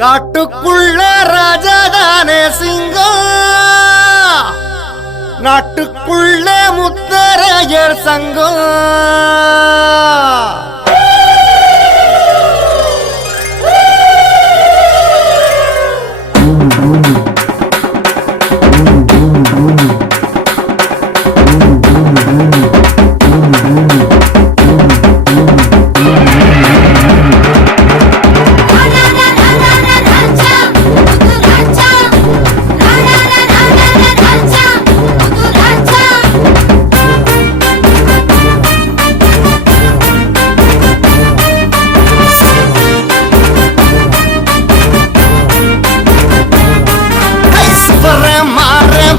காட்டுக்குள்ள ராஜாதானே சிங்கம், நாட்டுக்குள்ள முத்தரையர் சங்கம்.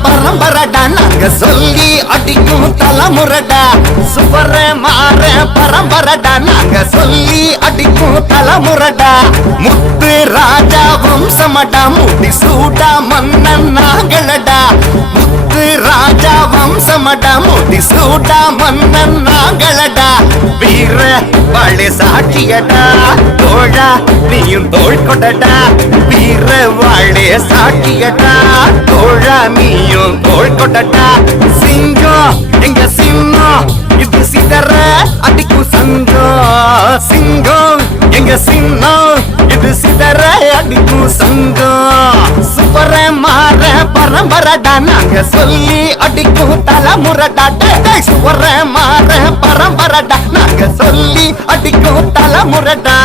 பரம்பரடா நாங்க சொல்லி அடிக்கும் தலைமுறடா, சுவர மாற பரம்பரடா நாங்க சொல்லி அடிக்கும் தலைமுறடா. முத்து ராஜா வம்சமடா, முடி சூடா மன்னன் நாங்களடா. முத்து ராஜா வம்சமடா, முடி சூடா மன்னன் நாங்களடா. வீர வாழை சாட்சியடா, தோழா நீயும் தோள் கொடடா. வீர வாழை சாட்சியடா, தோழா நீயும் தோள் கொடடா. சிங்கம் எங்க சின்னம், இது சிதற அடிக்கும் சங்கம். சிங்கம் எங்க சின்னம், இது சிதற அடிக்கும் சங்கம். சுவர மாற பரம்பரடா நாங்க சொல்லி அடிக்கும் தலைமுறடா. சுவர மாற பரம்பரடா நாங்க சொல்லி அடிக்கும் தலைமுறடா.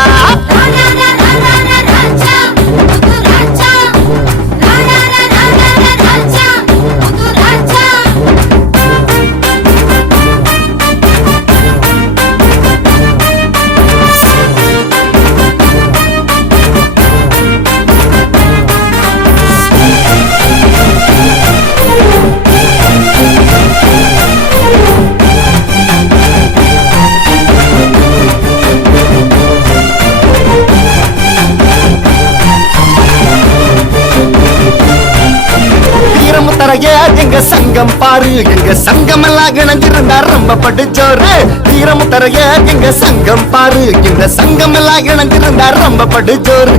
எங்க சங்கம் பாரு, எங்க சங்கம் எல்லாம் இணைஞ்சிருந்தா ரொம்ப படுச்சோரு. வீரமுத்தரைய எங்க சங்கம் பாரு, எங்க சங்கம் எல்லாம் இணைஞ்சிருந்தா ரொம்ப படுச்சோரு.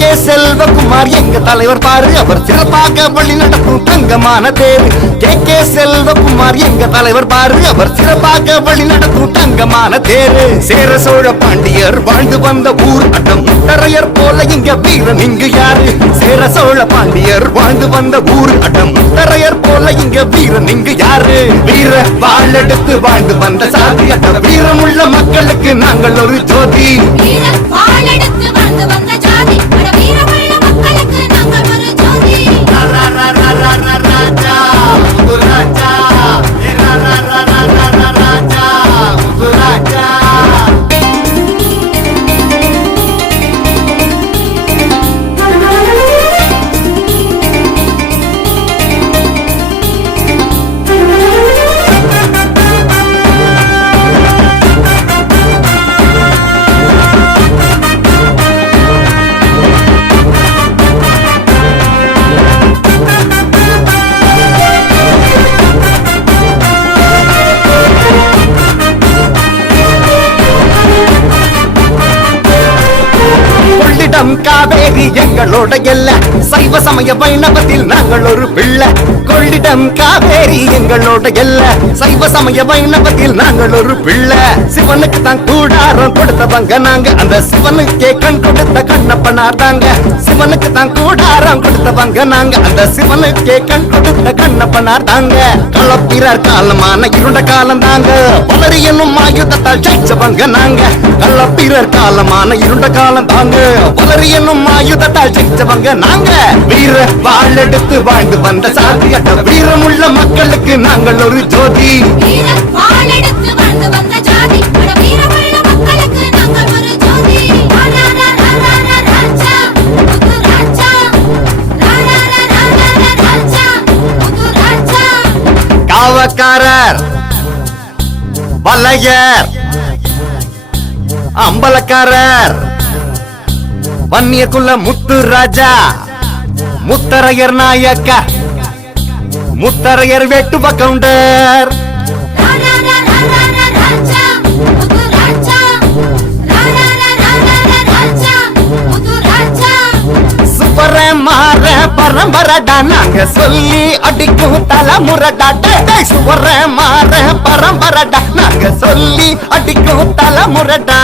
கே செல்வகுமார் எங்க தலைவர் பாரு, அவர் சிறப்பாக வழி நடத்தும் தங்கமான தேரு. கே செல்வகுமார் எங்க தலைவர் பாரு, அவர் சிறப்பாக வழி நடத்தும் தங்கமான தேரு. சேர சோழ பாண்டியர் வாழ்ந்து வந்த ஊர் அடம் முத்தரையர் போல இங்க வீரன் இங்கு யாரு. சேர சோழ பாண்டியர் வாழ்ந்து வந்த ஊர் அடம் முத்தரையர் போல இங்க வீரன் இங்கு யாரு. வீர வாழெடுத்து வாழ்ந்து வந்த சாதி அட வீரம் உள்ள மக்களுக்கு நாங்கள் ஒரு ஜோதி. காவேரி எங்களோட எல்ல, சைவ சமய வைணவத்தில் நாங்கள் ஒரு பிள்ளை. கொள்ளிடம் காவேரி எங்களோட எல்ல, சைவ சமய வைணவத்தில் நாங்கள் ஒரு பிள்ளை. சிவனுக்கு தான் கூடாரம் கொடுத்தவங்க நாங்க, அந்த சிவனுக்கே கண் கொடுத்த கண்ணப்பனார் தாங்க. சிவனுக்கு தான் கூடாரம் கொடுத்தவங்க நாங்க, அந்த சிவனுக்கே கண் கொடுத்த கண்ணப்பனார் தாங்க. களப்பிரர் காலமான இருண்ட காலம் தாங்க, வளரி என்னும் ஆயுதத்தால் ஜெயிச்சவங்க நாங்க. களப்பிரர் காலமான இருண்ட காலம் தாங்க, வளரி என்னும் ஆயுதத்தால் ஜெயிச்சவங்க நாங்க. வீர வாழெடுத்து வாழ்ந்து வந்த சாதி அட வீரமுள்ள மக்களுக்கு நாங்கள் ஒரு ஜோதி. காவக்காரர், வலையர், அம்பலக்காரர், வன்னியக்குள்ள முத்து ராஜா, முத்தரையர் நாயக்க, முத்தரையர் வெட்டுவ கவுண்டர். மாற பரம்பரடா நாங்க சொல்லி அடிக்கும் தலைமுறடா சுவர மாற பரம்பரடா நாங்க சொல்லி அடிக்கும் தலைமுறடா